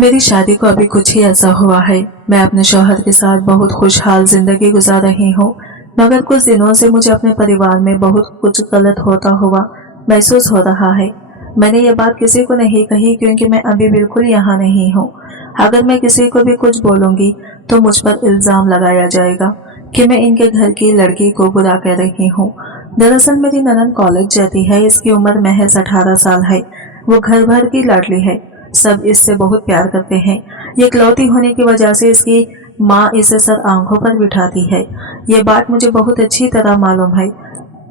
मेरी शादी को अभी कुछ ही ऐसा हुआ है। मैं अपने शौहर के साथ बहुत खुशहाल जिंदगी गुजार रही हूँ, मगर कुछ दिनों से मुझे अपने परिवार में बहुत कुछ गलत होता हुआ महसूस हो रहा है। मैंने ये बात किसी को नहीं कही क्योंकि मैं अभी बिल्कुल यहाँ नहीं हूँ। अगर मैं किसी को भी कुछ बोलूँगी तो मुझ पर इल्ज़ाम लगाया जाएगा कि मैं इनके घर की लड़की को बुरा कह रही हूँ। दरअसल मेरी ननद कॉलेज जाती है। इसकी उम्र महज 18 साल है। वो घर भर की लाडली है। सब इससे बहुत प्यार करते हैं। ये इकलौती होने की वजह से इसकी माँ इसे सर आंखों पर बिठाती है। ये बात मुझे बहुत अच्छी तरह मालूम है,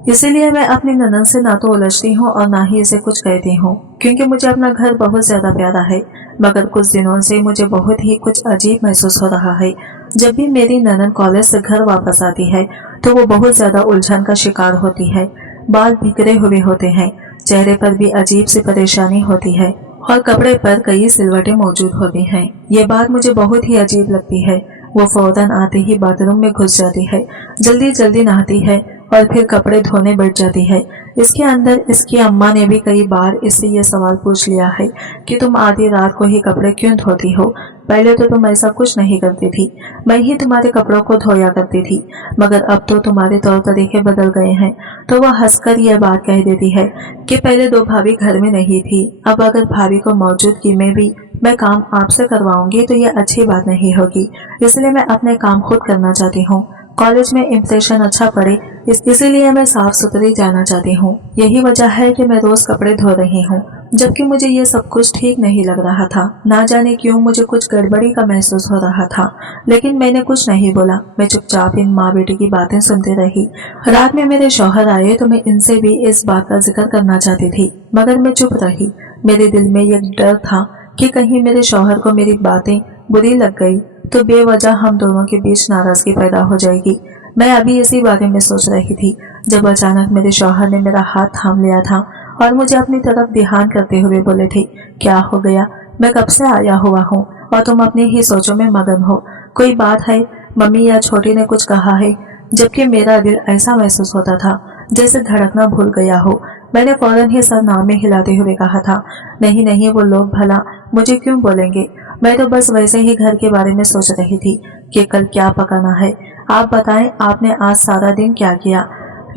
इसीलिए मैं अपनी ननद से ना तो उलझती हूँ और ना ही इसे कुछ कहती हूँ, क्योंकि मुझे अपना घर बहुत ज्यादा प्यारा है। मगर कुछ दिनों से मुझे बहुत ही कुछ अजीब महसूस हो रहा है। जब भी मेरी ननद कॉलेज से घर वापस आती है तो वो बहुत ज्यादा उलझन का शिकार होती है। बाल बिखरे हुए होते हैं, चेहरे पर भी अजीब सी परेशानी होती है और कपड़े पर कई सिलवटें मौजूद होती हैं। ये बात मुझे बहुत ही अजीब लगती है। वो फौरन आते ही बाथरूम में घुस जाती है, जल्दी जल्दी नहाती है और फिर कपड़े धोने बैठ जाती है। इसके अंदर इसकी अम्मा ने भी कई बार इससे ये सवाल पूछ लिया है कि तुम आधी रात को ही कपड़े क्यों धोती हो? पहले तो तुम ऐसा कुछ नहीं करती थी, मैं ही तुम्हारे कपड़ों को धोया करती थी, मगर अब तो तुम्हारे तौर तरीके बदल गए हैं। तो वह हंसकर यह बात कह देती है कि पहले दो भाभी घर में नहीं थी, अब अगर भाभी को मौजूदगी में भी मैं काम आपसे करवाऊंगी तो यह अच्छी बात नहीं होगी, इसलिए मैं अपने काम खुद करना चाहती हूँ। कॉलेज में इम्प्रेशन अच्छा पड़े इसीलिए मैं साफ सुथरी जाना चाहती हूँ। यही वजह है कि मैं रोज कपड़े धो रही हूँ, जबकि मुझे ये सब कुछ ठीक नहीं लग रहा था। ना जाने क्यों मुझे कुछ गड़बड़ी का महसूस हो रहा था, लेकिन मैंने कुछ नहीं बोला। मैं चुपचाप इन माँ बेटी की बातें सुनती रही। रात में मेरे शौहर आए तो मैं इनसे भी इस बात का जिक्र करना चाहती थी, मगर मैं चुप रही। मेरे दिल में यह डर था कि कहीं मेरे शौहर को मेरी बातें बुरी लग गई तो बेवजह हम दोनों के बीच नाराजगी पैदा हो जाएगी। मैं अभी इसी बारे में सोच रही थी जब अचानक मेरे शौहर ने मेरा हाथ थाम लिया था और मुझे अपनी तरफ ध्यान करते हुए बोले थे, क्या हो गया? मैं कब से आया हुआ हूँ और तुम अपनी ही सोचों में मगन हो। कोई बात है? मम्मी या छोटी ने कुछ कहा है? जबकि मेरा दिल ऐसा महसूस होता था जैसे धड़कना भूल गया हो। मैंने फौरन ही सर नाम में हिलाते हुए कहा था, नहीं नहीं, वो लोग भला मुझे क्यों बोलेंगे? मैं तो बस वैसे ही घर के बारे में सोच रही थी कि कल क्या पकाना है। आप बताएं, आपने आज सारा दिन क्या किया?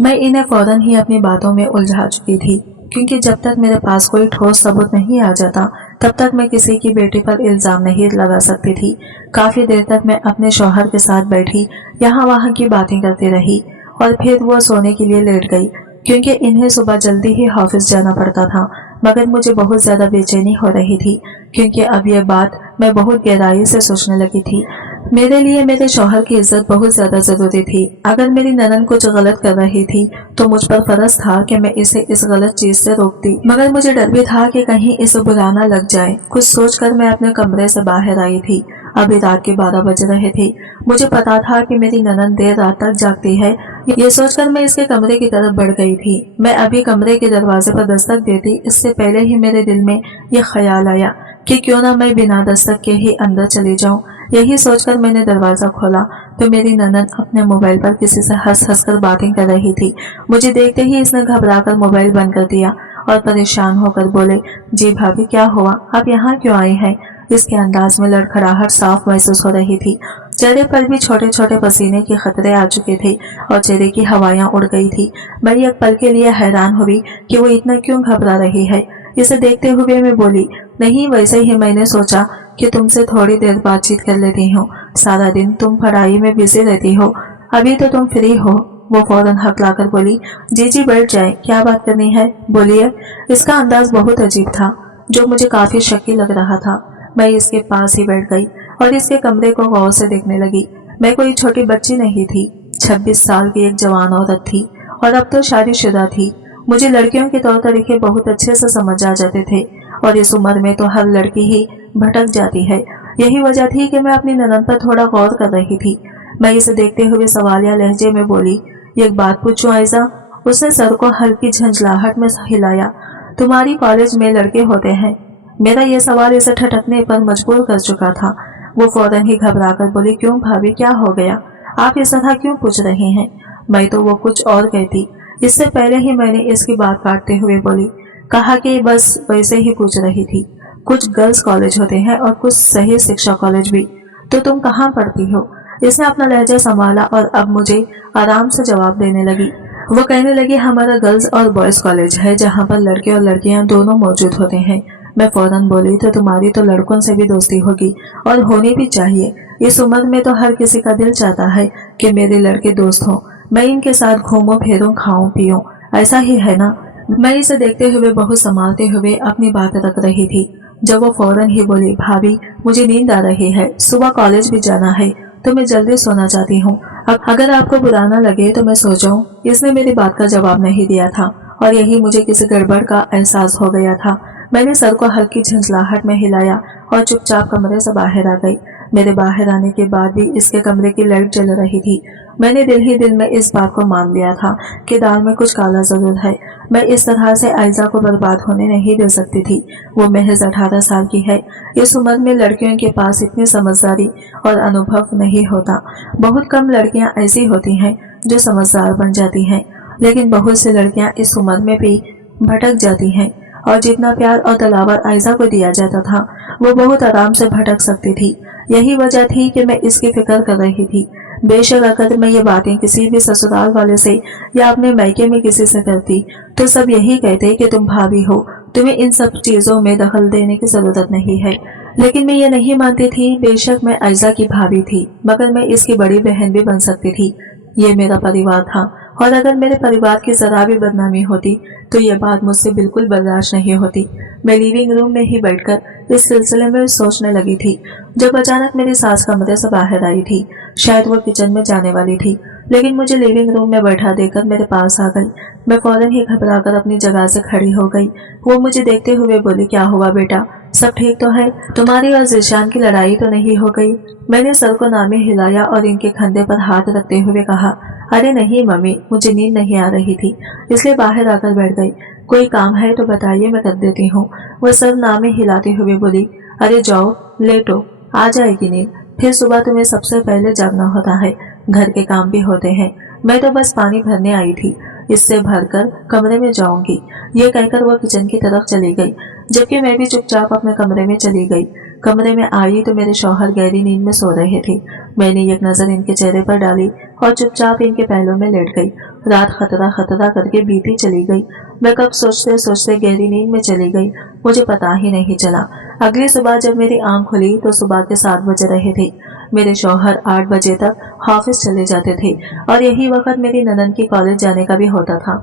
मैं इन्हें फौरन ही अपनी बातों में उलझा चुकी थी, क्योंकि जब तक मेरे पास कोई ठोस सबूत नहीं आ जाता तब तक मैं किसी की बेटी पर इल्जाम नहीं लगा सकती थी। काफी देर तक मैं अपने शौहर के साथ बैठी यहाँ वहाँ की बातें करती रही और फिर वो सोने के लिए लेट गई, क्योंकि इन्हें सुबह जल्दी ही ऑफिस जाना पड़ता था। मगर मुझे बहुत ज्यादा बेचैनी हो रही थी, क्योंकि अब यह बात मैं बहुत गहराई से सोचने लगी थी। मेरे लिए मेरे शौहर की इज्जत बहुत ज्यादा जरूरी थी। अगर मेरी ननद कुछ गलत कर रही थी तो मुझ पर फर्ज था कि मैं इसे इस गलत चीज से रोकती, मगर मुझे डर भी था कि कहीं इसे बुरा न लग जाए। कुछ सोचकर मैं अपने कमरे से बाहर आई थी। अभी रात के 12 बज रहे थे। मुझे पता था कि मेरी ननद देर रात तक जागती है। ये सोचकर मैं इसके कमरे की तरफ बढ़ गई थी। मैं अभी कमरे के दरवाजे पर दस्तक देती, इससे पहले ही मेरे दिल में यह ख्याल आया कि क्यों ना मैं बिना दस्तक के ही अंदर चली जाऊं। यही सोचकर मैंने दरवाजा खोला तो मेरी ननद अपने मोबाइल पर किसी से हंस हंस कर बातें कर रही थी। मुझे देखते ही इसने घबराकर मोबाइल बंद कर दिया और परेशान होकर बोले, जी भाभी, क्या हुआ? आप यहाँ क्यों आई हैं? इसके अंदाज में लड़खड़ाहट साफ महसूस हो रही थी। चेहरे पर भी छोटे छोटे पसीने के खतरे आ चुके थे और चेहरे की हवाएं उड़ गई थी। मैं एक पल के लिए हैरान हुई कि वो इतना क्यों घबरा रही है। इसे देखते हुए मैं बोली, नहीं, वैसे ही मैंने सोचा कि तुमसे थोड़ी देर बातचीत कर लेती हूँ। सारा दिन तुम पढ़ाई में बिजी रहती हो, अभी तो तुम फ्री हो। वो फौरन हक लाकर बोली, जी जी, बैठ जाए, क्या बात करनी है, बोलिए। इसका अंदाज बहुत अजीब था, जो मुझे काफी शकी लग रहा था। मैं इसके पास ही बैठ गई और इसके कमरे को गौर से देखने लगी। मैं कोई छोटी बच्ची नहीं थी, 26 साल की एक जवान औरत थी और अब तो शादीशुदा थी। मुझे लड़कियों के तौर तरीके बहुत अच्छे से समझ आ जाते थे और इस उम्र में तो हर लड़की ही भटक जाती है। यही वजह थी कि मैं अपनी ननद पर थोड़ा गौर कर रही थी। मैं इसे देखते हुए सवालिया लहजे में बोली, एक बात पूछूं आयजा? उसने सर को हल्की झंझलाहट में हिलाया। तुम्हारी कॉलेज में लड़के होते हैं? मेरा यह सवाल इसे ठटकने पर मजबूर कर चुका था। वो फौरन ही घबराकर बोली, क्यों भाभी, क्या हो गया? आप इस तरह क्यों पूछ रहे हैं? मैं तो वो कुछ और कहती। इससे पहले ही मैंने इसकी बात काटते हुए बोली, कहा कि बस वैसे ही पूछ रही थी। कुछ गर्ल्स कॉलेज होते हैं और कुछ सही शिक्षा कॉलेज भी। तो तुम कहाँ पढ़ती हो? इसने अपना लहजा संभाला और अब मुझे आराम से जवाब देने लगी। वो कहने लगी, हमारा गर्ल्स और बॉयज कॉलेज है जहाँ पर लड़के और लड़कियाँ दोनों मौजूद होते हैं। मैं फौरन बोली, तो तुम्हारी तो लड़कों से भी दोस्ती होगी और होनी भी चाहिए। इस उम्र में तो हर किसी का दिल चाहता है कि मेरे लड़के दोस्त हों, मैं इनके साथ घूमूं फिरूं खाऊं पीऊं, ऐसा ही है ना? मैं इसे देखते हुए बहुत संभालते हुए अपनी बात रख रही थी जब वो फौरन ही बोली, भाभी मुझे नींद आ रही है, सुबह कॉलेज भी जाना है, तो मैं जल्दी सोना चाहती हूँ। अब अगर आपको बुरा ना लगे तो मैं सो जाऊं। इसने मेरी बात का जवाब नहीं दिया था और यही मुझे किसी गड़बड़ का एहसास हो गया था। मैंने सर को हल्की झंझलाहट में हिलाया और चुपचाप कमरे से बाहर आ गई। मेरे बाहर आने के बाद भी इसके कमरे की लाइट जल रही थी। मैंने दिल ही दिल में इस बात को मान लिया था कि दाल में कुछ काला जरूर है। मैं इस तरह से आयजा को बर्बाद होने नहीं दे सकती थी। वो महज 18 साल की है। इस उम्र में लड़कियों के पास इतनी समझदारी और अनुभव नहीं होता। बहुत कम लड़कियां ऐसी होती हैं जो समझदार बन जाती हैं, लेकिन बहुत सी लड़कियां इस उम्र में भी भटक जाती हैं और जितना प्यार और दलावर आयजा को दिया जाता था वो बहुत आराम से भटक सकती थी। यही वजह थी कि मैं इसकी फिक्र कर रही थी। बेशक अगर मैं ये बातें किसी भी ससुराल वाले से या अपने मायके में किसी से करती तो सब यही कहते कि तुम भाभी हो, तुम्हें इन सब चीजों में दखल देने की जरूरत नहीं है। लेकिन मैं ये नहीं मानती थी। बेशक मैं आयजा की भाभी थी, मगर मैं इसकी बड़ी बहन भी बन सकती थी। ये मेरा परिवार था और अगर मेरे परिवार की जरा भी बदनामी होती तो ये बात मुझसे बिल्कुल बर्दाश्त नहीं होती। मैं लिविंग रूम में ही बैठकर इस सिलसिले में सोचने लगी थी जब अचानक मेरी सास कमरे से बाहर आई थी। शायद वो किचन में जाने वाली थी, लेकिन मुझे लिविंग रूम में बैठा देखकर मेरे पास आ गई। मैं फौरन ही घबराकर अपनी जगह से खड़ी हो गई। वो मुझे देखते हुए बोली, क्या हुआ बेटा, सब ठीक तो है? तुम्हारी और ज़ीशान की लड़ाई तो नहीं हो गई? मैंने सर को नामे हिलाया और इनके कंधे पर हाथ रखते हुए कहा, अरे नहीं मम्मी, मुझे नींद नहीं आ रही थी इसलिए बाहर आकर बैठ गई। कोई काम है तो बताइए, मैं कर देती हूँ। वह सर नामे हिलाते हुए बोली, अरे जाओ लेटो, आ जाएगी नींद, फिर सुबह तुम्हें सबसे पहले जागना होता है, घर के काम भी होते हैं। मैं तो बस पानी भरने आई थी, इससे भरकर कमरे में जाऊंगी। ये कहकर वह किचन की तरफ चली गई, जबकि मैं भी चुपचाप अपने कमरे में चली गई। कमरे में आई तो मेरे शौहर गहरी नींद में सो रहे थे। मैंने एक नजर इनके चेहरे पर डाली और चुपचाप इनके पहलों में लेट गई। रात खतरा खतरा करके बीती चली गई। मैं कब सोचते सोचते गहरी नींद में चली गई, मुझे पता ही नहीं चला। अगली सुबह जब मेरी आंख खुली तो सुबह के 7 बज रहे थे। मेरे शौहर 8 बजे तक ऑफिस चले जाते थे और यही वक्त मेरी ननद की कॉलेज जाने का भी होता था।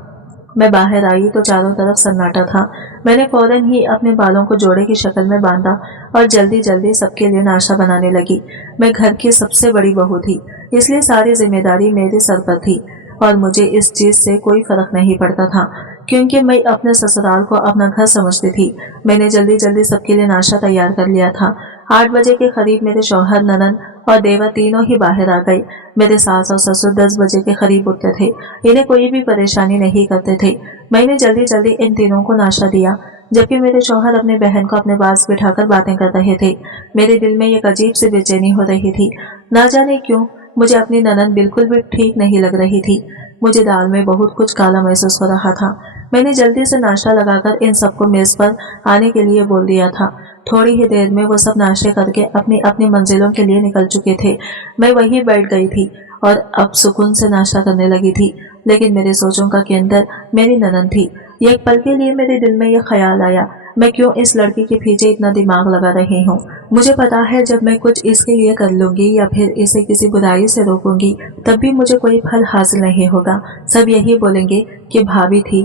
मैं बाहर आई तो चारों तरफ सन्नाटा था। मैंने फौरन ही अपने बालों को जोड़े की शक्ल में बांधा और जल्दी जल्दी सबके लिए नाश्ता बनाने लगी। मैं घर की सबसे बड़ी बहू थी, इसलिए सारी जिम्मेदारी मेरे सर पर थी और मुझे इस चीज से कोई फर्क नहीं पड़ता था, क्योंकि मैं अपने ससुराल को अपना घर समझती थी। मैंने जल्दी जल्दी सबके लिए नाश्ता तैयार कर लिया था। 8 बजे के करीब मेरे शौहर, ननद और देवर तीनों ही बाहर आ गए। मेरे सास और ससुर 10 बजे के करीब उठते थे। इन्हें कोई भी परेशानी नहीं करते थे। मैंने जल्दी जल्दी इन तीनों को नाश्ता दिया, जबकि मेरे शौहर अपने बहन को अपने पास बिठाकर बातें कर रहे थे। मेरे दिल में एक अजीब सी बेचैनी हो रही थी। ना जाने क्यों मुझे अपनी ननद बिल्कुल भी ठीक नहीं लग रही थी। मुझे दाल में बहुत कुछ काला महसूस हो रहा था। मैंने जल्दी से नाश्ता लगाकर इन सबको मेज पर आने के लिए बोल दिया था। थोड़ी ही देर में वो सब नाश्ते करके अपनी अपनी मंजिलों के लिए निकल चुके थे। मैं वहीं बैठ गई थी और अब सुकून से नाश्ता करने लगी थी, लेकिन मेरे सोचों का केंद्र मेरी ननद थी। एक पल के लिए मेरे दिल में यह ख्याल आया, मैं क्यों इस लड़की के पीछे इतना दिमाग लगा रही हूँ। मुझे पता है जब मैं कुछ इसके लिए कर लूंगी या फिर इसे किसी बुराई से रोकूंगी तब भी मुझे कोई फल हासिल नहीं होगा। सब यही बोलेंगे कि भाभी थी,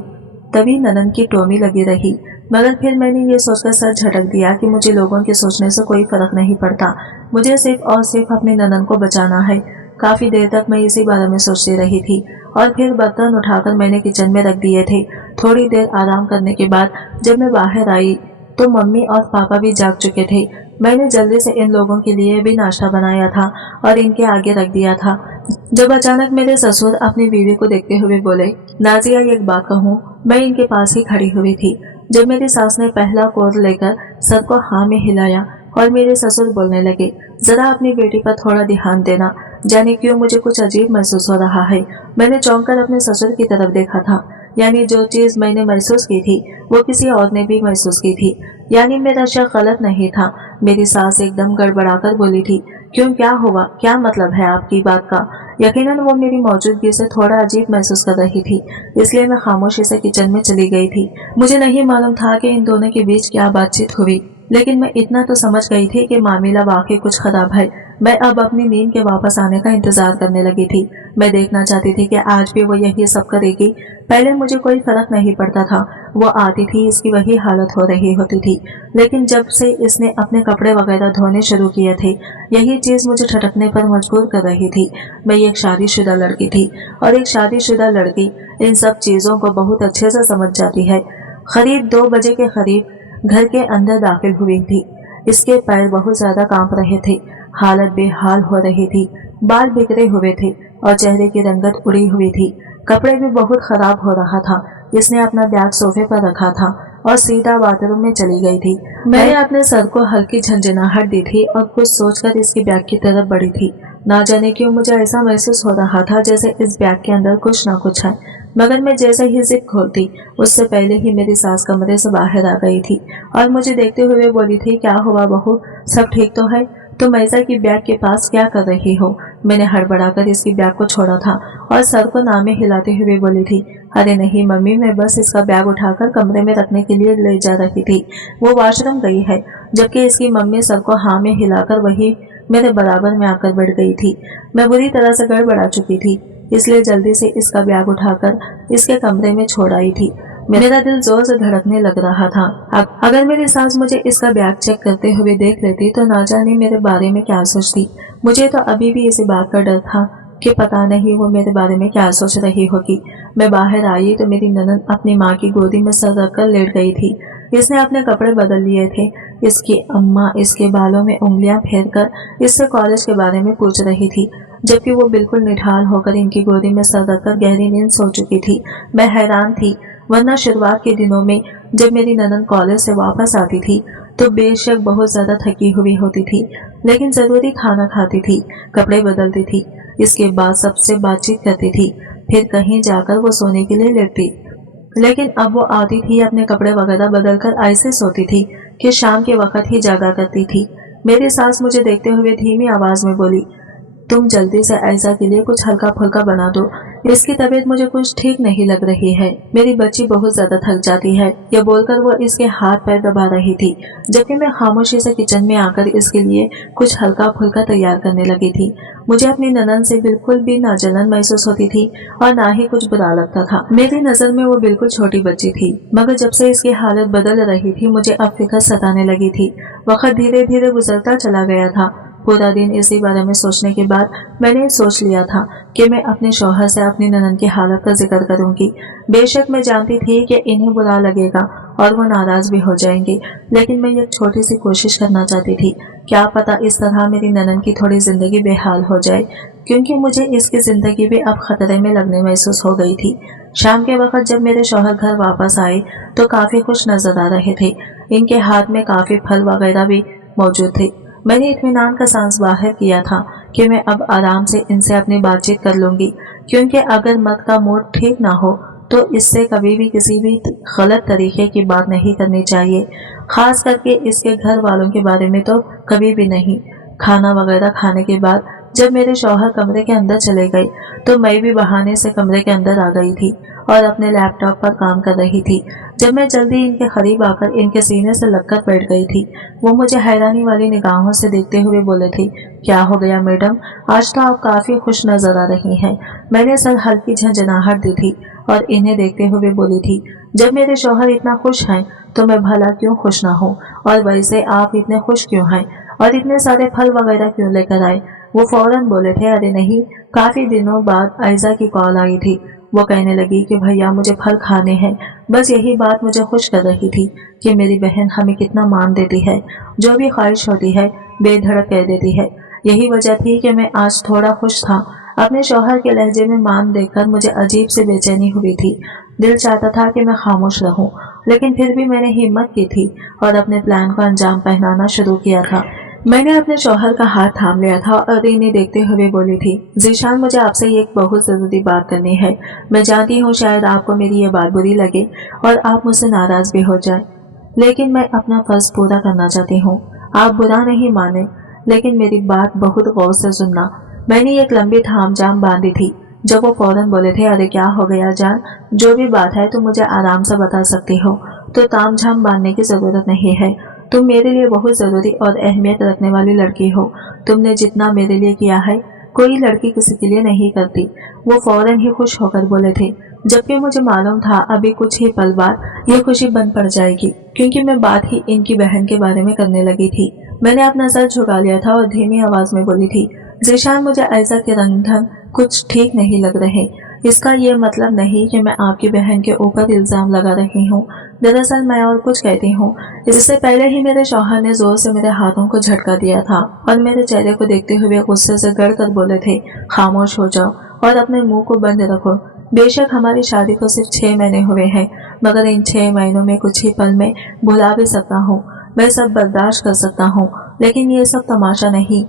तभी ननद की टोमी लगी रही। मगर फिर मैंने ये सोचकर सर झटक दिया कि मुझे लोगों के सोचने से कोई फर्क नहीं पड़ता, मुझे सिर्फ और सिर्फ अपनी ननद को बचाना है। काफी देर तक मैं इसी बारे में सोचती रही थी और फिर बर्तन उठाकर मैंने किचन में रख दिए थे। थोड़ी देर आराम करने के बाद जब मैं बाहर आई तो मम्मी और पापा भी जाग चुके थे। मैंने जल्दी से इन लोगों के लिए भी नाश्ता बनाया था और इनके आगे रख दिया था, जब अचानक मेरे ससुर अपनी बीवी को देखते हुए बोले, नाजिया एक बात कहूँ। मैं इनके पास ही खड़ी हुई थी जब मेरी सास ने पहला कोर लेकर सर को हाँ में हिलाया और मेरे ससुर बोलने लगे, जरा अपनी बेटी पर थोड़ा ध्यान देना। जाने क्यों मुझे कुछ अजीब महसूस हो रहा है। मैंने चौंक कर अपने ससुर की तरफ देखा था। यानी जो चीज मैंने महसूस की थी वो किसी और ने भी महसूस की थी। यानी मेरा शक गलत नहीं था। मेरी सास एकदम गड़बड़ाकर बोली थी, क्यों, क्या हुआ, क्या मतलब है आपकी बात का? यकीनन वो मेरी मौजूदगी से थोड़ा अजीब महसूस कर रही थी, इसलिए मैं खामोशी से किचन में चली गई थी। मुझे नहीं मालूम था कि इन दोनों के बीच क्या बातचीत हुई, लेकिन मैं इतना तो समझ गई थी कि मामला वाकई कुछ खराब है। मैं अब अपनी नींद के वापस आने का इंतजार करने लगी थी। मैं देखना चाहती थी कि आज भी वो यही सब करेगी। पहले मुझे कोई फर्क नहीं पड़ता था, वो आती थी, इसकी वही हालत हो रही होती थी। लेकिन जब से इसने अपने कपड़े वगैरह धोने शुरू किए थे, यही चीज मुझे ठटकने पर मजबूर कर रही थी। मैं एक शादीशुदा लड़की थी और एक शादीशुदा लड़की इन सब चीजों को बहुत अच्छे से समझ जाती है। करीब 2 बजे के करीब घर के अंदर दाखिल हुई थी। इसके पैर बहुत ज्यादा कांप रहे थे, हालत बेहाल हो रही थी, बाल बिखरे हुए थे और चेहरे की रंगत उड़ी हुई थी। कपड़े भी बहुत खराब हो रहा था। इसने अपना बैग सोफे पर रखा था और सीधा बाथरूम में चली गई थी। मैंने अपने सर को हल्की झंझनाहट दी थी और कुछ सोचकर इसके बैग की तरफ बढ़ी थी। ना जाने क्यों मुझे ऐसा महसूस हो रहा था जैसे इस बैग के अंदर कुछ ना कुछ है, मगर मैं जैसे ही जिप खोलती उससे पहले ही मेरी सास कमरे से बाहर आ गई थी और मुझे देखते हुए बोली थी, क्या हुआ बहू, सब ठीक तो है? तुम ऐसा की बैग के पास क्या कर रही हो? मैंने हड़बड़ाकर इसकी बैग को छोड़ा था और सर को नामे हिलाते हुए बोली थी, अरे नहीं मम्मी, मैं बस इसका बैग उठाकर कमरे में रखने के लिए ले जा रही थी, वो वॉशरूम गई है। जबकि इसकी मम्मी सर को हाँ में हिलाकर वही मेरे बराबर में आकर बैठ गई थी। मैं बुरी तरह से गड़बड़ा चुकी थी, इसलिए जल्दी से इसका बैग उठाकर इसके कमरे में छोड़ आई थी। मेरा दिल जोर से धड़कने लग रहा था। अगर मेरी सास मुझे इसका बैग चेक करते हुए देख लेती तो ना जाने मेरे बारे में क्या सोचती। मुझे तो अभी भी इसी बात का डर था कि पता नहीं वो मेरे बारे में क्या सोच रही होगी। मैं बाहर आई तो मेरी ननद अपनी माँ की गोदी में सर रखकर लेट गई थी। इसने अपने कपड़े बदल लिए थे। इसकी अम्मा इसके बालों में उंगलियां फेरकर इससे कॉलेज के बारे में पूछ रही थी, जबकि वो बिल्कुल निढाल होकर इनकी गोदी में सर रखकर गहरी नींद सो चुकी थी। मैं हैरान थी, वरना शुरुआत के दिनों में जब मेरी ननद कॉलेज से वापस आती थी तो बेशक बहुत ज्यादा थकी हुई होती थी, लेकिन जरूरी खाना खाती थी, कपड़े बदलती थी, इसके बाद सबसे बातचीत करती थी, फिर कहीं जाकर वो सोने के लिए लेटती। लेकिन अब वो आती थी, अपने कपड़े वगैरह बदलकर ऐसे सोती थी कि शाम के वक्त ही जागा करती थी। मेरी सास मुझे देखते हुए धीमी आवाज में बोली, तुम जल्दी से ऐसा के लिए कुछ हल्का फुल्का बना दो, इसकी तबीयत मुझे कुछ ठीक नहीं लग रही है, मेरी बच्ची बहुत ज्यादा थक जाती है। यह बोलकर वो इसके हाथ पैर दबा रही थी, जबकि मैं खामोशी से किचन में आकर इसके लिए कुछ हल्का फुल्का तैयार करने लगी थी। मुझे अपनी ननद से बिल्कुल भी ना जलन महसूस होती थी और ना ही कुछ बुरा लगता था। मेरी नजर में वो बिल्कुल छोटी बच्ची थी, मगर जब से इसकी हालत बदल रही थी मुझे अब फिक्र सताने लगी थी। वक्त धीरे धीरे गुजरता चला गया था। पूरा दिन इसी बारे में सोचने के बाद मैंने सोच लिया था कि मैं अपने शौहर से अपनी ननद की हालत का जिक्र करूंगी। बेशक मैं जानती थी कि इन्हें बुरा लगेगा और वो नाराज भी हो जाएंगे, लेकिन मैं एक छोटी सी कोशिश करना चाहती थी। क्या पता इस तरह मेरी ननद की थोड़ी जिंदगी बेहाल हो जाए, क्योंकि मुझे इसकी जिंदगी भी अब खतरे में लगने महसूस हो गई थी। शाम के वक्त जब मेरे शौहर घर वापस आए तो काफी खुश नजर आ रहे थे। इनके हाथ में काफी फल वगैरह भी मौजूद थे। मैंने इत्मीनान का सांस बाहर किया था कि मैं अब आराम से इनसे अपनी बातचीत कर लूंगी, क्योंकि अगर मर्द का मूड ठीक ना हो तो इससे कभी भी किसी भी गलत तरीके की बात नहीं करनी चाहिए, खास करके इसके घर वालों के बारे में तो कभी भी नहीं। खाना वगैरह खाने के बाद जब मेरे शौहर कमरे के अंदर चले गए तो मैं भी बहाने से कमरे के अंदर आ गई थी और अपने लैपटॉप पर काम कर रही थी। जब मैं जल्दी इनके करीब आकर इनके सीने से लगकर बैठ गई थी, वो मुझे हैरानी वाली निगाहों से देखते हुए बोले थे, क्या हो गया मैडम, आज तो आप काफी खुश नजर आ रही हैं। मैंने सर हल्की झंझनाहट दी थी और इन्हें देखते हुए बोली थी, जब मेरे शौहर इतना खुश हैं तो मैं भला क्यों खुश ना हूँ, और वैसे आप इतने खुश क्यों हैं और इतने सारे फल वगैरह क्यों लेकर आए? वो फौरन बोले थे, अरे नहीं, काफी दिनों बाद आयजा की कॉल आई थी, वो कहने लगी कि भैया मुझे फल खाने हैं। बस यही बात मुझे खुश कर रही थी कि मेरी बहन हमें कितना मान देती है, जो भी ख्वाहिश होती है बेधड़क कह देती है। यही वजह थी कि मैं आज थोड़ा खुश था। अपने शौहर के लहजे में मान देखकर मुझे अजीब सी बेचैनी हुई थी। दिल चाहता था कि मैं खामोश रहूं, लेकिन फिर भी मैंने हिम्मत की थी और अपने प्लान को अंजाम पहनाना शुरू किया था। मैंने अपने शौहर का हाथ थाम लिया था और इन्हें देखते हुए बोली थी, जीशान मुझे आपसे एक बहुत जरूरी बात करनी है। मैं जानती हूँ शायद आपको मेरी ये बात बुरी लगे और आप मुझसे नाराज भी हो जाए, लेकिन मैं अपना फर्ज पूरा करना चाहती हूँ। आप बुरा नहीं माने, लेकिन मेरी बात बहुत गौर से सुनना। मैंने एक लंबी थाम बांधी थी। जब वो फौरन बोले थे, अरे क्या हो गया जान, जो भी बात है तुम मुझे आराम से बता सकती हो, तो ताम झाम बांधने की जरूरत नहीं है। तुम मेरे लिए बहुत जरूरी और अहमियत रखने वाली लड़की हो। तुमने जितना मेरे लिए किया है कोई लड़की किसी के लिए नहीं करती। वो फौरन ही खुश होकर बोले थे, जबकि मुझे मालूम था अभी कुछ ही पल बाद ये खुशी बंद पड़ जाएगी, क्योंकि मैं बात ही इनकी बहन के बारे में करने लगी थी। मैंने अपना सर झुका लिया था और धीमी आवाज में बोली थी, जीशान मुझे ऐसा के रंग ढंग कुछ ठीक नहीं लग रहे। इसका ये मतलब नहीं कि मैं आपकी बहन के ऊपर इल्जाम लगा रही हूँ। दरअसल मैं और कुछ कहती हूँ। इससे पहले ही मेरे शौहर ने जोर से मेरे हाथों को झटका दिया था और मेरे चेहरे को देखते हुए गुस्से से गड़ कर बोले थे, खामोश हो जाओ और अपने मुंह को बंद रखो। बेशक हमारी शादी को सिर्फ 6 महीने हुए हैं, मगर इन 6 महीनों में कुछ ही पल में भुला भी सकता हूँ। मैं सब बर्दाश्त कर सकता हूँ, लेकिन ये सब तमाशा नहीं।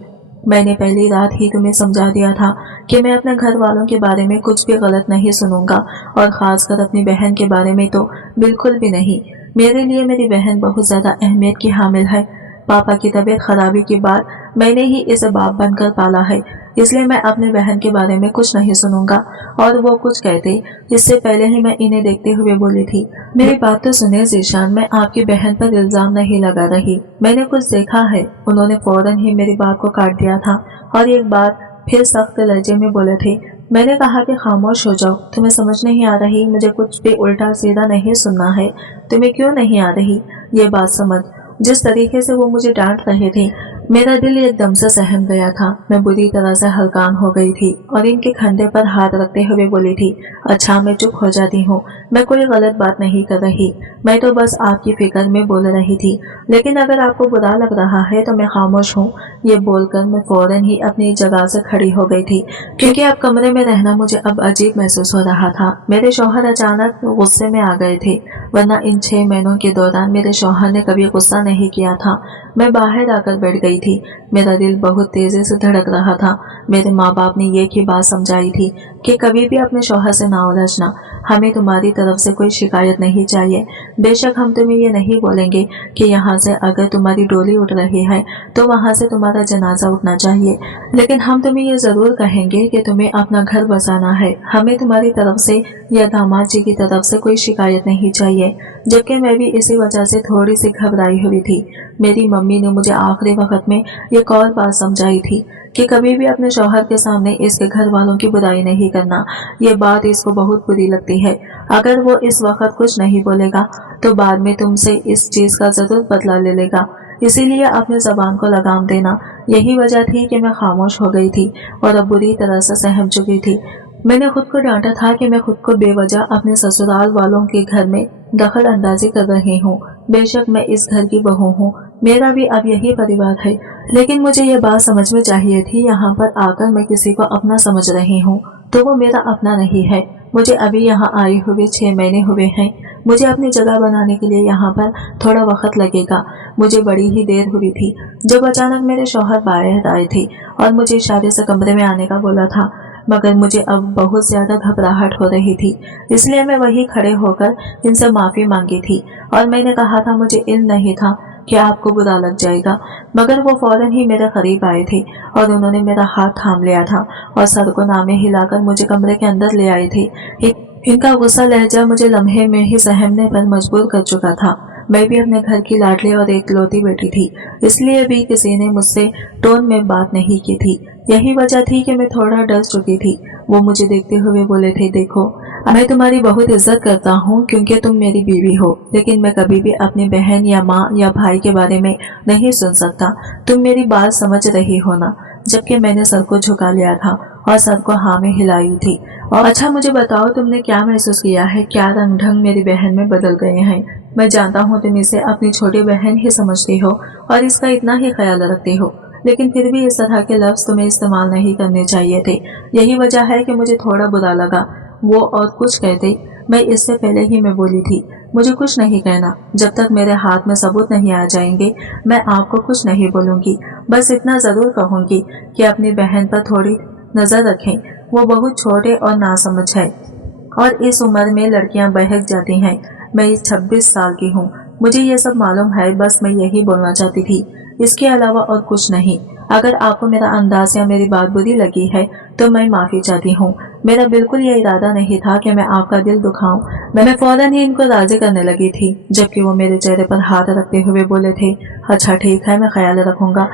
मैंने पहली रात ही तुम्हें समझा दिया था कि मैं अपने घर वालों के बारे में कुछ भी गलत नहीं सुनूंगा, और खासकर अपनी बहन के बारे में तो बिल्कुल भी नहीं। मेरे लिए मेरी बहन बहुत ज्यादा अहमियत की हामिल है। पापा की तबीयत खराबी के बाद मैंने ही इसे बाप बनकर पाला है, इसलिए मैं अपने बहन के बारे में कुछ नहीं सुनूंगा। और वो कुछ कहते इससे पहले ही मैं इन्हें देखते हुए बोली थी, मेरी बात तो सुने जीशान, मैं आपकी बहन पर इल्जाम नहीं लगा रही। मैंने कुछ देखा है। उन्होंने फौरन ही मेरी बात को काट दिया था और एक बार फिर सख्त लहजे में बोले थे, मैंने कहा कि खामोश हो जाओ, तुम्हें समझ नहीं आ रही, मुझे कुछ भी उल्टा सीधा नहीं सुनना है। तुम्हें क्यों नहीं आ रही ये बात समझ? जिस तरीके से वो मुझे डांट रहे थे, मेरा दिल एकदम से सहम गया था। मैं बुरी तरह से हलकान हो गई थी और इनके कंधे पर हाथ रखते हुए बोली थी, अच्छा मैं चुप हो जाती हूँ, मैं कोई गलत बात नहीं कर रही, मैं तो बस आपकी फिक्र में बोल रही थी, लेकिन अगर आपको बुरा लग रहा है तो मैं खामोश हूँ। ये बोलकर मैं फौरन ही अपनी जगह से खड़ी हो गई थी, क्योंकि अब कमरे में रहना मुझे अब अजीब महसूस हो रहा था। मेरे शौहर अचानक गुस्से में आ गए थे, वरना इन 6 महीनों के दौरान मेरे शौहर ने कभी गुस्सा नहीं किया था। मैं बाहर आकर बैठ गई थी। मेरा दिल बहुत तेजी से धड़क रहा था। मेरे माँ बाप ने एक ही बात समझाई थी कि कभी भी अपने शौहर से ना उलझना। हमें तुम्हारी तरफ से कोई शिकायत नहीं चाहिए। बेशक हम तुम्हें ये नहीं बोलेंगे कि यहाँ से अगर तुम्हारी डोली उठ रही है तो वहाँ से तुम्हारा जनाजा उठना चाहिए, लेकिन हम तुम्हें ये जरूर कहेंगे कि तुम्हें अपना घर बसाना है। हमें तुम्हारी तरफ से या दामाद जी की तरफ से कोई शिकायत नहीं चाहिए। जबकि मैं भी इसी वजह से थोड़ी सी घबराई हुई थी। मेरी मम्मी ने मुझे आखिरी वक्त में एक और बात समझाई थी कि कभी भी अपने शौहर के सामने इसके घर वालों की बुराई नहीं करना। ये बात इसको बहुत बुरी लगती है। अगर वो इस वक्त कुछ नहीं बोलेगा तो बाद में तुमसे इस चीज का जरूर बदला ले लेगा, इसीलिए अपने जबान को लगाम देना। यही वजह थी कि मैं खामोश हो गई थी और अब बुरी तरह से सहम चुकी थी। मैंने खुद को डांटा था कि मैं खुद को बेवजह अपने ससुराल वालों के घर में दखल अंदाजी कर रही हूँ। बेशक मैं इस घर की बहू हूँ, मेरा भी अब यही परिवार है, लेकिन मुझे ये बात समझ में चाहिए थी यहाँ पर आकर मैं किसी को अपना समझ रही हूँ तो वो मेरा अपना नहीं है। मुझे अभी यहाँ आए हुए 6 महीने हुए हैं। मुझे अपनी जगह बनाने के लिए यहाँ पर थोड़ा वक्त लगेगा। मुझे बड़ी ही देर हुई थी जब अचानक मेरे शौहर बाहर आए थे और मुझे इशारे से कमरे में आने का बोला था, मगर मुझे अब बहुत ज्यादा घबराहट हो रही थी, इसलिए मैं वहीं खड़े होकर इनसे माफी मांगी थी और मैंने कहा था मुझे इल्म नहीं था कि आपको बुरा लग जाएगा। मगर वो फौरन ही मेरे करीब आए थे और उन्होंने मेरा हाथ थाम लिया था और सर को नामे हिलाकर मुझे कमरे के अंदर ले आए थे। इनका गुस्सा लहजा मुझे लम्हे में ही सहमने पर मजबूर कर चुका था। मैं भी अपने घर की लाडली और एकलौती बेटी थी, इसलिए भी किसी ने मुझसे टोन में बात नहीं की थी। यही वजह थी कि मैं थोड़ा डर चुकी थी। वो मुझे देखते हुए बोले थे, देखो मैं तुम्हारी बहुत इज्जत करता हूँ क्योंकि तुम मेरी बीवी हो, लेकिन मैं कभी भी अपनी बहन या माँ या भाई के बारे में नहीं सुन सकता। तुम मेरी बात समझ रही हो ना? जबकि मैंने सर को झुका लिया था और सर को हाँ में हिलाई थी। और अच्छा मुझे बताओ, तुमने क्या महसूस किया है? क्या रंग ढंग मेरी बहन में बदल गए हैं? मैं जानता हूँ तुम इसे अपनी छोटी बहन ही समझती हो और इसका इतना ही ख्याल रखती हो, लेकिन फिर भी इस तरह के लफ्ज तुम्हें इस्तेमाल नहीं करने चाहिए थे। यही वजह है कि मुझे थोड़ा बुरा लगा। वो और कुछ कहते मैं इससे पहले ही मैं बोली थी, मुझे कुछ नहीं कहना। जब तक मेरे हाथ में सबूत नहीं आ जाएंगे मैं आपको कुछ नहीं बोलूंगी। बस इतना जरूर कहूंगी कि अपनी बहन पर थोड़ी नजर रखें। वो बहुत छोटे और नासमझ है और इस उम्र में लड़कियां बहक जाती हैं। मैं 26 साल की हूँ। मुझे ये सब मालूम है, बस मैं यही बोलना चाहती थी, इसके अलावा और कुछ नहीं। अगर आपको मेरा अंदाज या मेरी बात बुरी लगी है तो मैं माफी चाहती हूँ। मेरा बिल्कुल ये इरादा नहीं था कि मैं आपका दिल दुखाऊं। मैं फौरन ही इनको राजी करने लगी थी, जबकि वो मेरे चेहरे पर हाथ रखते हुए बोले थे, अच्छा ठीक है, मैं ख्याल रखूंगा,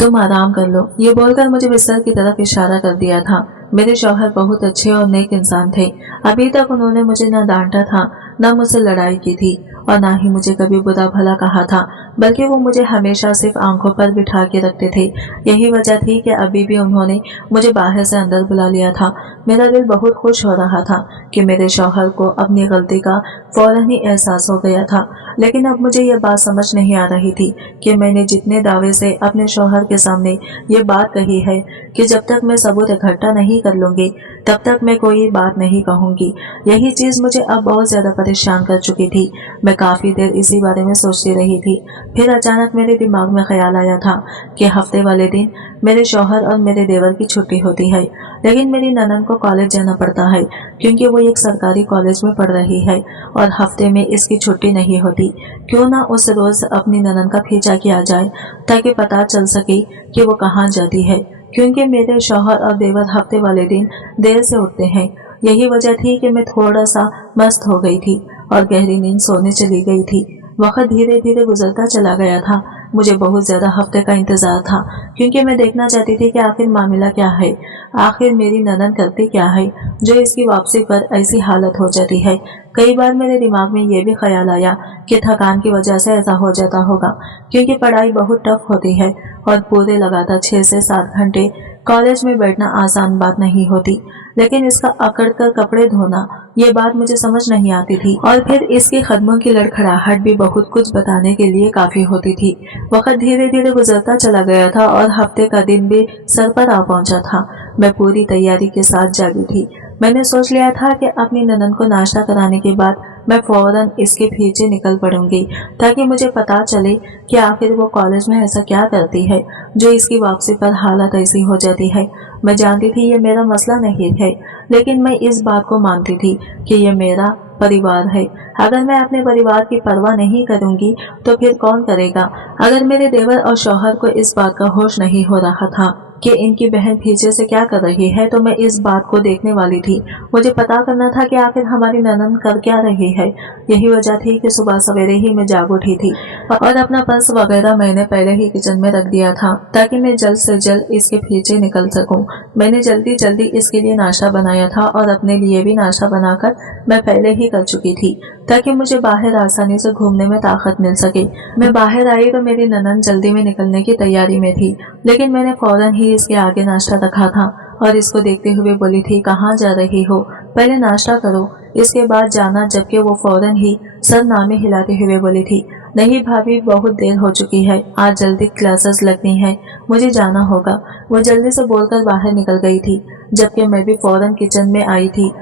तुम आराम कर लो। ये बोलकर मुझे बिस्तर की तरफ इशारा कर दिया था। मेरे शौहर बहुत अच्छे और नेक इंसान थे। अभी तक उन्होंने मुझे न डांटा था, न मुझसे लड़ाई की थी और न ही मुझे कभी बुरा भला कहा था, बल्कि वो मुझे हमेशा सिर्फ आंखों पर बिठा के रखते थे। यही वजह थी कि अभी भी उन्होंने मुझे बाहर से अंदर बुला लिया था। मेरा दिल बहुत खुश हो रहा था कि मेरे शौहर को अपनी गलती का फौरन ही एहसास हो गया था। लेकिन अब मुझे ये बात समझ नहीं आ रही थी कि मैंने जितने दावे से अपने शौहर के सामने ये बात कही है कि जब तक मैं सबूत इकट्ठा नहीं कर लूंगी तब तक मैं कोई बात नहीं कहूंगी, यही चीज मुझे अब बहुत ज्यादा परेशान कर चुकी थी। मैं काफी देर इसी बारे में सोचती रही थी। फिर अचानक मेरे दिमाग में ख्याल आया था कि हफ्ते वाले दिन मेरे शौहर और मेरे देवर की छुट्टी होती है, लेकिन मेरी ननद को कॉलेज जाना पड़ता है क्योंकि वो एक सरकारी कॉलेज में पढ़ रही है और हफ्ते में इसकी छुट्टी नहीं होती। क्यों ना उस रोज अपनी ननद का पीछा किया जाए ताकि पता चल सके कि वो कहाँ जाती है, क्योंकि मेरे शौहर और देवर हफ्ते वाले दिन देर से उठते हैं। यही वजह थी कि मैं थोड़ा सा मस्त हो गई थी और गहरी नींद सोने चली गई थी। वक्त धीरे धीरे गुजरता चला गया था। मुझे बहुत ज्यादा हफ्ते का इंतजार था क्योंकि मैं देखना चाहती थी कि आखिर मामला क्या है, आखिर मेरी ननद करती क्या है जो इसकी वापसी पर ऐसी हालत हो जाती है। कई बार मेरे दिमाग में ये भी ख्याल आया कि थकान की वजह से ऐसा हो जाता होगा, क्योंकि पढ़ाई बहुत टफ होती है और पूरे लगातार 6 से 7 घंटे कॉलेज में बैठना आसान बात नहीं होती। लेकिन इसका अकड़ कर कपड़े धोना, ये बात मुझे समझ नहीं आती थी और फिर इसके कदमों की लड़खड़ाहट भी बहुत कुछ बताने के लिए काफी होती थी। वक्त धीरे धीरे गुजरता चला गया था और हफ्ते का दिन भी सर पर आ पहुंचा था। मैं पूरी तैयारी के साथ जागी थी। मैंने सोच लिया था कि अपनी ननद को नाश्ता कराने के बाद मैं फौरन इसके पीछे निकल पड़ूंगी ताकि मुझे पता चले कि आखिर वो कॉलेज में ऐसा क्या करती है जो इसकी वापसी पर हालत ऐसी हो जाती है। मैं जानती थी ये मेरा मसला नहीं है, लेकिन मैं इस बात को मानती थी कि ये मेरा परिवार है। अगर मैं अपने परिवार की परवाह नहीं करूंगी तो फिर कौन करेगा। अगर मेरे देवर और शौहर को इस बात का होश नहीं हो रहा था कि इनकी बहन पीछे से क्या कर रही है, तो मैं इस बात को देखने वाली थी। मुझे पता करना था कि आखिर हमारी ननद कर क्या रही है। यही वजह थी कि सुबह सवेरे ही मैं जाग उठी थी और अपना पर्स वगैरह मैंने पहले ही किचन में रख दिया था ताकि मैं जल्द से जल्द इसके पीछे निकल सकूं। मैंने जल्दी जल्दी इसके लिए नाश्ता बनाया था और अपने लिए भी नाश्ता बनाकर मैं पहले ही कर चुकी थी ताकि मुझे बाहर आसानी से घूमने में ताकत मिल सके। मैं बाहर आई तो मेरी ननद जल्दी में निकलने की तैयारी में थी, लेकिन मैंने फौरन ही इसके आगे नाश्ता रखा था और इसको देखते हुए बोली थी, कहाँ जा रही हो, पहले नाश्ता करो, इसके बाद जाना। जबकि वो फौरन ही सर नामे हिलाते हुए बोली थी, नहीं भाभी, बहुत देर हो चुकी है, आज जल्दी क्लासेस लगनी है, मुझे जाना होगा। वो जल्दी से बोलकर बाहर निकल गई थी, जबकि मैं भी फौरन किचन में आई थी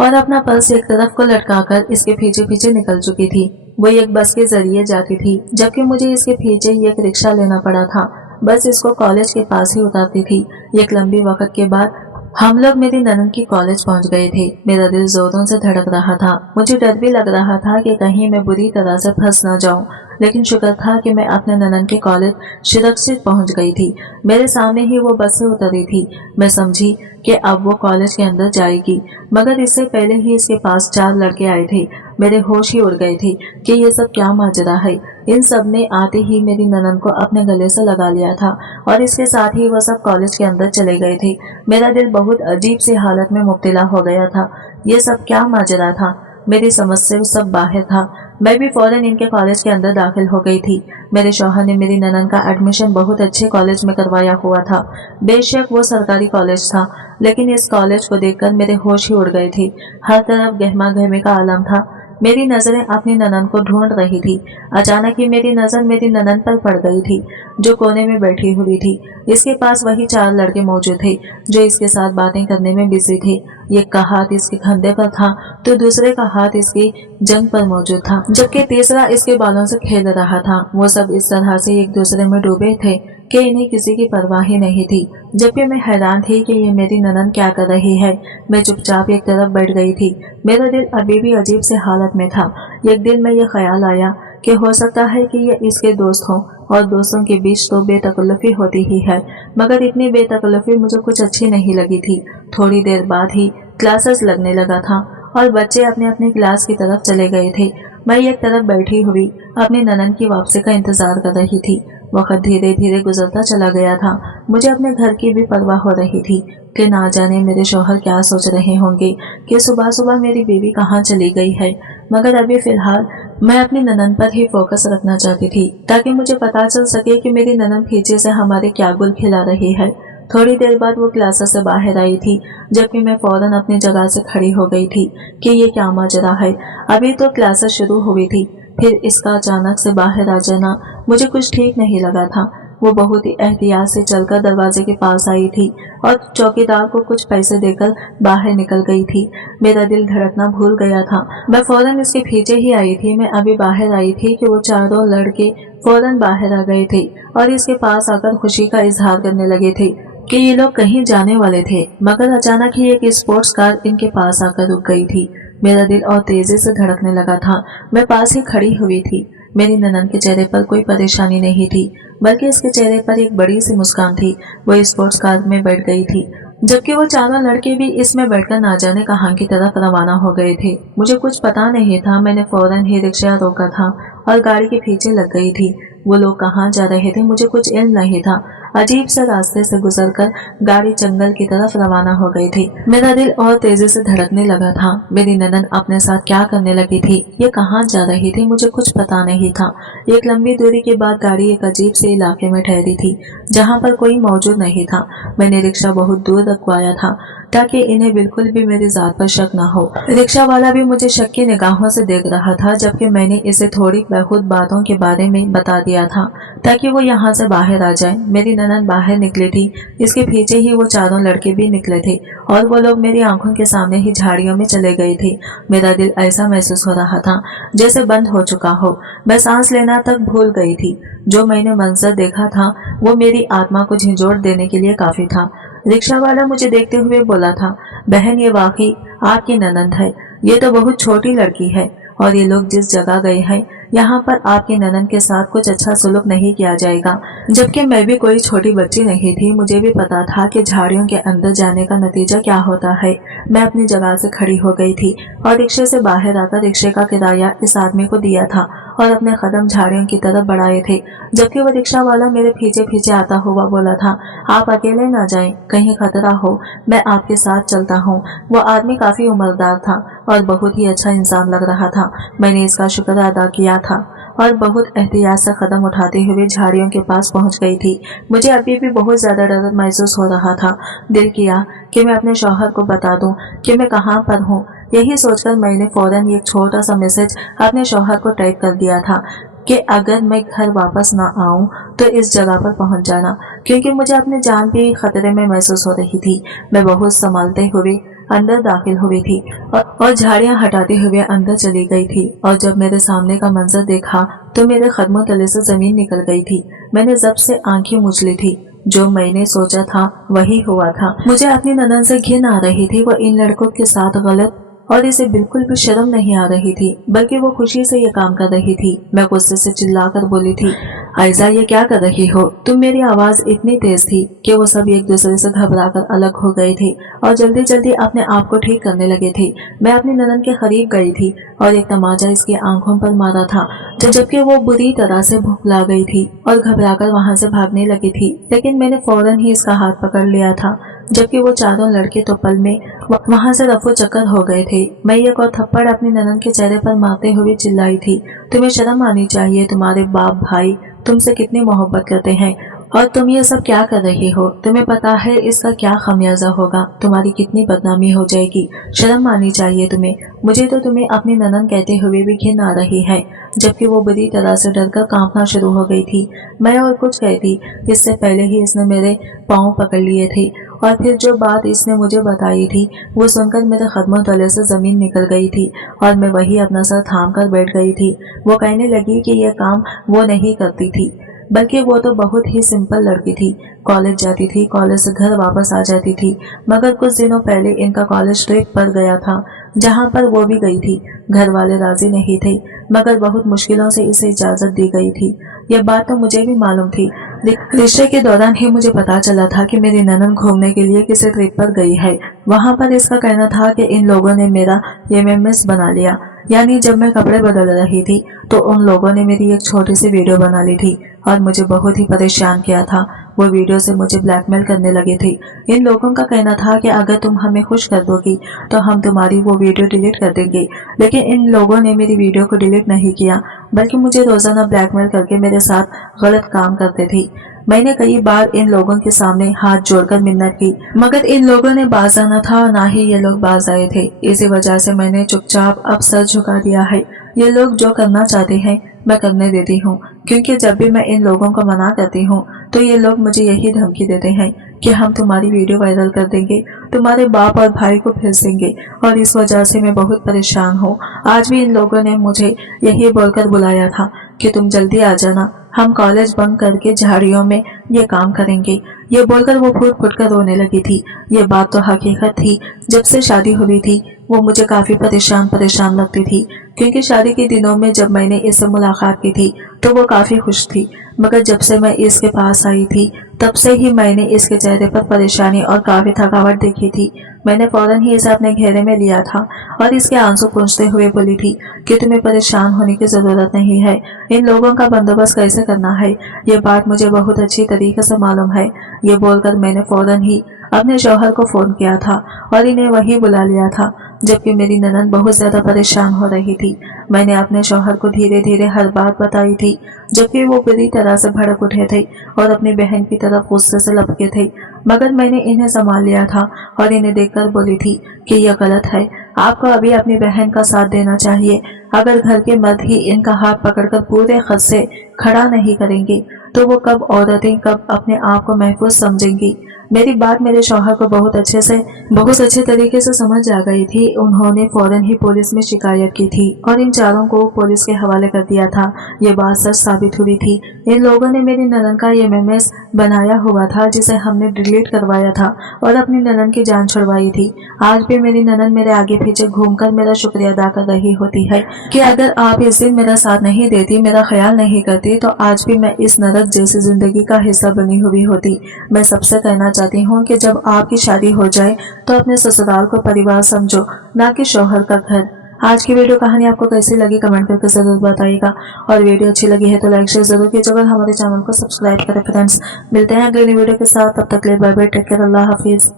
और अपना पर्स एक तरफ को लटकाकर इसके पीछे पीछे निकल चुकी थी। वो एक बस के जरिए जाती थी, जबकि मुझे इसके पीछे एक रिक्शा लेना पड़ा था। बस इसको कॉलेज के पास ही उतारती थी। एक लंबी वक्त के बाद हम लोग मेरी ननद की कॉलेज पहुंच गए थे। मेरा दिल जोरों से धड़क रहा था। मुझे डर भी लग रहा था कि कहीं मैं बुरी तरह से फंस न जाऊं, लेकिन शुक्र था कि मैं अपने ननद के कॉलेज सुरक्षित पहुंच गई थी। मेरे सामने ही वो बस से उतरी थी। मैं समझी कि अब वो कॉलेज के अंदर जाएगी, मगर इससे पहले ही इसके पास 4 लड़के आए थे। मेरे होश ही उड़ गए थे कि ये सब क्या माजरा है। इन सब ने आते ही मेरी ननद को अपने गले से लगा लिया था और इसके साथ ही वह सब कॉलेज के अंदर चले गए थे। मेरा दिल बहुत अजीब सी हालत में मुब्तला हो गया था। ये सब क्या माजरा था, मेरी समझ से सब बाहर था। मैं भी फौरन इनके कॉलेज के अंदर दाखिल हो गई थी। मेरे शौहर ने मेरी ननद का एडमिशन बहुत अच्छे कॉलेज में करवाया हुआ था। बेशक वो सरकारी कॉलेज था, लेकिन इस कॉलेज को देखकर मेरे होश ही उड़ गए थे। हर तरफ गहमा गहमी का आलम था। मेरी नजरें अपनी ननन को ढूंढ रही थी। अचानक ही मेरी नजर मेरी ननन पर पड़ गई थी, जो कोने में बैठी हुई थी। इसके पास वही 4 लड़के मौजूद थे जो इसके साथ बातें करने में बिजी थे। एक का हाथ इसके कंधे पर था तो दूसरे का हाथ इसकी जंग पर मौजूद था, जबकि तीसरा इसके बालों से खेल रहा था। वो सब इस तरह से एक दूसरे में डूबे थे कि इन्हें किसी की परवाह ही नहीं थी। जबकि मैं हैरान थी कि ये मेरी ननन क्या कर रही है। मैं चुपचाप एक तरफ बैठ गई थी। मेरा दिल अभी भी अजीब से हालत में था। एक दिन में ये ख्याल आया कि हो सकता है कि ये इसके दोस्त हों, और दोस्तों के बीच तो बेतकल्लुफी होती ही है, मगर इतनी बेतकल्लुफी मुझे कुछ अच्छी नहीं लगी थी। थोड़ी देर बाद ही क्लासेस लगने लगा था और बच्चे अपने अपने क्लास की तरफ चले गए थे। मैं एक तरफ बैठी हुई अपनी ननन की वापसी का इंतजार कर रही थी। वक्त धीरे धीरे गुजरता चला गया था। मुझे अपने घर की भी परवाह हो रही थी कि ना जाने मेरे शौहर क्या सोच रहे होंगे कि सुबह सुबह मेरी बीवी कहाँ चली गई है। मगर अभी फिलहाल मैं अपनी ननन पर ही फोकस रखना चाहती थी, ताकि मुझे पता चल सके कि मेरी ननन पीछे से हमारे क्या गुल खिला रही है। थोड़ी देर बाद वो क्लासेस से बाहर आई थी, जबकि मैं फौरन अपनी जगह से खड़ी हो गई थी कि ये क्या माजरा है। अभी तो क्लासेस शुरू हुई थी, फिर इसका अचानक से बाहर आ जाना मुझे कुछ ठीक नहीं लगा था। वो बहुत ही एहतियात से चलकर दरवाजे के पास आई थी और चौकीदार को कुछ पैसे देकर बाहर निकल गई थी। मेरा दिल धड़कना भूल गया था। मैं फौरन इसके पीछे ही आई थी। मैं अभी बाहर आई थी कि वो चारों लड़के फौरन बाहर आ गए थे और इसके पास आकर खुशी का इजहार करने लगे थे कि ये लोग कहीं जाने वाले थे। मगर अचानक ही एक स्पोर्ट्स कार इनके पास आकर रुक गई थी। मेरा दिल और तेजी से धड़कने लगा था। मैं पास ही खड़ी हुई थी। मेरी ननन के चेहरे पर कोई परेशानी नहीं थी, बल्कि इसके चेहरे पर एक बड़ी सी मुस्कान थी। वो स्पोर्ट्स कार में बैठ गई थी, जबकि वो चारों लड़के भी इसमें बैठकर ना जाने कहाँ की तरफ रवाना हो गए थे। मुझे कुछ पता नहीं था। मैंने फौरन ही रिक्शा रोका था और गाड़ी के पीछे लग गई थी। वो लोग कहाँ जा रहे थे मुझे कुछ इल्म नहीं था। अजीब से रास्ते से गुजरकर गाड़ी जंगल की तरफ रवाना हो गई थी। मेरा दिल और तेजी से धड़कने लगा था। मेरी ननन अपने साथ क्या करने लगी थी, ये कहाँ जा रही थी, मुझे कुछ पता नहीं था। एक लंबी दूरी के बाद गाड़ी एक अजीब से इलाके में ठहरी थी, जहाँ पर कोई मौजूद नहीं था। मैंने रिक्शा बहुत दूर रखवाया था ताकि इन्हें बिल्कुल भी मेरी जात पर शक न हो। रिक्शा वाला भी मुझे शक की निगाहों से देख रहा था, जबकि मैंने इसे थोड़ी बहुत बातों के बारे में बता दिया था ताकि वो यहाँ से बाहर आ जाए। मेरी ननन बाहर निकली थी, इसके पीछे ही वो चारों लड़के भी निकले थे और वो लोग मेरी आंखों के सामने ही झाड़ियों में चले गए थे। मेरा दिल ऐसा महसूस हो रहा था जैसे बंद हो चुका हो। मैं सांस लेना तक भूल गई थी। जो मैंने मंजर देखा था वो मेरी आत्मा को झंझोड़ देने के लिए काफी था। रिक्शा वाला मुझे देखते हुए बोला था, बहन ये वाकई आपकी ननद है। ये तो बहुत छोटी लड़की है और ये लोग जिस जगह गए हैं यहाँ पर आपकी ननन के साथ कुछ अच्छा सुलूक नहीं किया जाएगा। जबकि मैं भी कोई छोटी बच्ची नहीं थी। मुझे भी पता था कि झाड़ियों के अंदर जाने का नतीजा क्या होता है। मैं अपनी जगह से खड़ी हो गई थी और रिक्शे से बाहर आकर रिक्शे का किराया इस आदमी को दिया था और अपने कदम झाड़ियों की तरफ बढ़ाए थे, जबकि वो रिक्शा वाला मेरे पीछे पीछे आता हुआ बोला था, आप अकेले ना जाएं, कहीं खतरा हो, मैं आपके साथ चलता हूँ। वो आदमी काफी उम्रदार था और बहुत ही अच्छा इंसान लग रहा था। मैंने इसका शुक्र अदा किया था और बहुत एहतियात से कदम उठाते हुए झाड़ियों के पास पहुंच गई थी। मुझे अभी भी बहुत ज्यादा डर महसूस हो रहा था। दिल किया कि मैं अपने शौहर को बता दूं कि मैं कहाँ पर हूँ। यही सोचकर मैंने फौरन एक छोटा सा मैसेज अपने शौहर को टाइप कर दिया था कि अगर मैं घर वापस ना आऊं तो इस जगह पर पहुंच जाना, क्योंकि मुझे अपनी जान भी खतरे में महसूस हो रही थी। मैं बहुत संभालते हुए अंदर दाखिल हुई थी और झाड़ियां हटाते हुए अंदर चली गई थी। और जब मेरे सामने का मंजर देखा तो मेरे कदमों तले से जमीन निकल गई थी। मैंने जब से आंखें मूंछ ली थी। जो मैंने सोचा था वही हुआ था। मुझे अपनी ननन से घिन आ रही थी। वो इन लड़कों के साथ गलत और इसे बिल्कुल भी शर्म नहीं आ रही थी, बल्कि वो खुशी से ये काम कर रही थी। मैं गुस्से से चिल्लाकर बोली थी, आयजा ये क्या कर रही हो तुम? मेरी आवाज इतनी तेज थी कि वो सब एक दूसरे से घबराकर अलग हो गए थे और जल्दी जल्दी अपने आप को ठीक करने लगे थे। मैं अपनी ननन के करीब गई थी और एक तमाचा इसकी आंखों पर मारा था, जबकि वो बुरी तरह से भुखला गई थी और घबराकर वहां से भागने लगी थी। लेकिन मैंने फौरन ही इसका हाथ पकड़ लिया था, जबकि वो चारों लड़के तो पल में वहां से रफो चक्कर हो गए थे। मैं एक और थप्पड़ अपनी ननन के चेहरे पर मारते हुए चिल्लाई थी, तुम्हें शर्म आनी चाहिए। तुम्हारे बाप भाई तुमसे कितनी मोहब्बत करते हैं और तुम ये सब क्या कर रही हो? तुम्हें पता है इसका क्या खमियाजा होगा? तुम्हारी कितनी बदनामी हो जाएगी। शर्म आनी चाहिए तुम्हें। मुझे तो तुम्हें अपनी ननद कहते हुए भी घिन आ रही है, जबकि वो बुरी तरह से डरकर कांपना शुरू हो गई थी। मैं और कुछ कहती इससे पहले ही इसने मेरे पाँव पकड़ लिए थे, और फिर जो बात इसने मुझे बताई थी वो सुनकर मेरे कदमों तले से जमीन निकल गई थी, और मैं वही अपना सर थाम कर बैठ गई थी। वो कहने लगी कि यह काम वो नहीं करती थी, बल्कि वो तो बहुत ही सिंपल लड़की थी। कॉलेज जाती थी, कॉलेज से घर वापस आ जाती थी। मगर कुछ दिनों पहले इनका कॉलेज ट्रिप पड़ गया था, जहाँ पर वो भी गई थी। घर वाले राजी नहीं थे, मगर बहुत मुश्किलों से इसे इजाजत दी गई थी। यह बात तो मुझे भी मालूम थी। रिश्ते के दौरान ही मुझे पता चला था कि मेरी ननद घूमने के लिए किसी ट्रिप पर गई है। वहाँ पर इसका कहना था कि इन लोगों ने मेरा एमएमएस बना लिया। यानी जब मैं कपड़े बदल रही थी तो उन लोगों ने मेरी एक छोटी सी वीडियो बना ली थी और मुझे बहुत ही परेशान किया था। वो वीडियो से मुझे ब्लैकमेल करने लगे थे। इन लोगों का कहना था कि अगर तुम हमें खुश कर दोगी तो हम तुम्हारी वो वीडियो डिलीट कर देंगे। लेकिन इन लोगों ने मेरी वीडियो को डिलीट नहीं किया, बल्कि मुझे रोजाना ब्लैकमेल करके मेरे साथ गलत काम करते थे। मैंने कई बार इन लोगों के सामने हाथ जोड़कर मिन्नत की, मगर इन लोगों ने बाज आना था और ना ही ये लोग बाज आए थे। इसी वजह से मैंने चुपचाप अब सर झुका दिया है। ये लोग जो करना चाहते हैं मैं करने देती हूँ, क्योंकि जब भी मैं इन लोगों को मना करती हूँ तो ये लोग मुझे यही धमकी देते हैं कि हम तुम्हारी वीडियो वायरल कर देंगे, तुम्हारे बाप और भाई को भेज देंगे, और इस वजह से मैं बहुत परेशान हूँ। आज भी इन लोगों ने मुझे यही बोलकर बुलाया था कि तुम जल्दी आ जाना, हम कॉलेज बंक करके झाड़ियों में ये काम करेंगे। ये बोलकर वो फूट फूट कर रोने लगी थी। ये बात तो हकीकत थी। जब से शादी हुई थी वो मुझे काफी परेशान लगती थी, क्योंकि शादी के दिनों में जब मैंने इससे मुलाकात की थी तो वो काफी खुश थी। मगर जब से मैं इसके पास आई थी तब से ही मैंने इसके चेहरे पर परेशानी और काफी थकावट देखी थी। मैंने फौरन ही इसे अपने घेरे में लिया था और इसके आंसू पूंछते हुए बोली थी कि तुम्हें परेशान होने की जरूरत नहीं है। इन लोगों का बंदोबस्त कैसे करना है ये बात मुझे बहुत अच्छी तरीके से मालूम है। ये बोलकर मैंने फौरन ही अपने शौहर को फोन किया था और इन्हें वही बुला लिया था, जबकि मेरी ननद बहुत ज्यादा परेशान हो रही थी। मैंने अपने शौहर को धीरे धीरे हर बात बताई थी, जबकि वो बुरी तरह से भड़क उठे थे और अपनी बहन की तरफ गुस्से से लपके थे। मगर मैंने इन्हें संभाल लिया था और इन्हें देखकर बोली थी कि यह गलत है, आपको अभी अपनी बहन का साथ देना चाहिए। अगर घर के मर्द ही इनका हाथ पकड़कर पूरे खत से खड़ा नहीं करेंगे तो वो कब औरतें कब अपने आप को महफूज समझेंगी। मेरी बात मेरे शौहर को बहुत अच्छे तरीके से समझ आ गई थी। उन्होंने फौरन ही पुलिस में शिकायत की थी और इन चारों को पुलिस के हवाले कर दिया था। ये बात सच साबित हुई थी। इन लोगों ने मेरी ननद का एमएमएस बनाया हुआ था, जिसे हमने डिलीट करवाया था और अपनी ननद की जान छुड़वाई थी। आज भी मेरी ननद मेरे आगे पीछे घूमकर मेरा शुक्रिया अदा कर रही होती है कि अगर आप इस दिन मेरा साथ नहीं देती, मेरा ख्याल नहीं करती, तो आज भी मैं इस नरक जैसी जिंदगी का हिस्सा बनी हुई होती। मैं सबसे कहना चाहती हूँ कि जब आपकी शादी हो जाए तो अपने ससुराल को परिवार समझो, ना कि शौहर का घर। आज की वीडियो कहानी आपको कैसी लगी कमेंट करके जरूर बताइएगा, और वीडियो अच्छी लगी है तो लाइक शेयर जरूर कीजिएगा, हमारे चैनल को सब्सक्राइब करें। फ्रेंड्स, मिलते हैं अगली वीडियो के साथ। तब तक के लिए बाय बाय, टेक केयर, अल्लाह हाफिज।